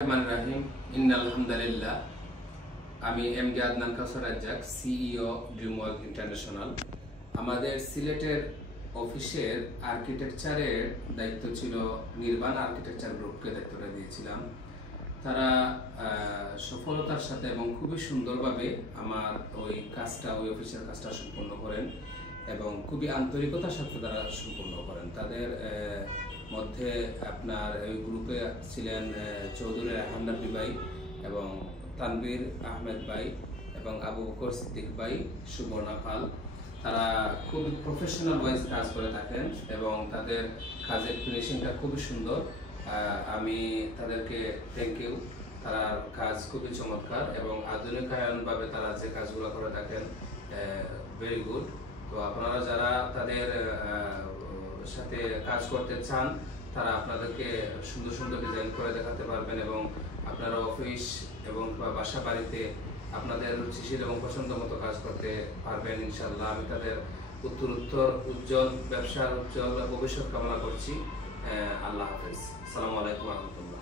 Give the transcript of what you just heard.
রহিম ইন্নালহামদুলিল্লাহ। আমি এমডি আদনান কাউসার Razzak, CEO ড্রিমওয়ার্ল্ড international. আমাদের সিলেটের অফিসের আর্কিটেকচারের দায়িত্ব ছিল নির্বাণ আর্কিটেকচার গ্রুপকে দায়িত্বটা দিয়েছিলাম। তারা সফলতার সাথে এবং খুবই সুন্দরভাবে আমার ওই অফিসের কাজটা সম্পন্ন করেন এবং খুবই আন্তরিকতার সাথে তারা সম্পন্ন করেন। তাদের মধ্যে আপনার ওই গ্রুপে ছিলেন চৌধুরী রায়হান নবী ভাই এবং তানভীর আহমেদ ভাই এবং আবু বকর সিদ্দিক ভাই, সুবর্ণা পাল। তারা খুবই প্রফেশনাল ওয়াইজ কাজ করে থাকেন এবং তাদের কাজের ফিনিশিংটা খুবই সুন্দর। আমি তাদেরকে থ্যাংক ইউ। তারা কাজ খুবই চমৎকার এবং আধুনিকায়নভাবে তারা যে কাজগুলো করে থাকেন ভেরি গুড। তো আপনারা যারা তাদের সাথে কাজ করতে চান তারা আপনাদেরকে সুন্দর সুন্দর ডিজাইন করে দেখাতে পারবেন এবং আপনারা অফিস এবং বাসা বাড়িতে আপনাদের রুচিশীল এবং পছন্দ মতো কাজ করতে পারবেন ইনশাল্লাহ। আমি তাদের উত্তর উজ্জ্বল ব্যবসার উজ্জ্বল ভবিষ্যৎ কামনা করছি। আল্লাহ হাফেজ। আসসালামু আলাইকুম ওয়া রাহমাতুল্লাহ।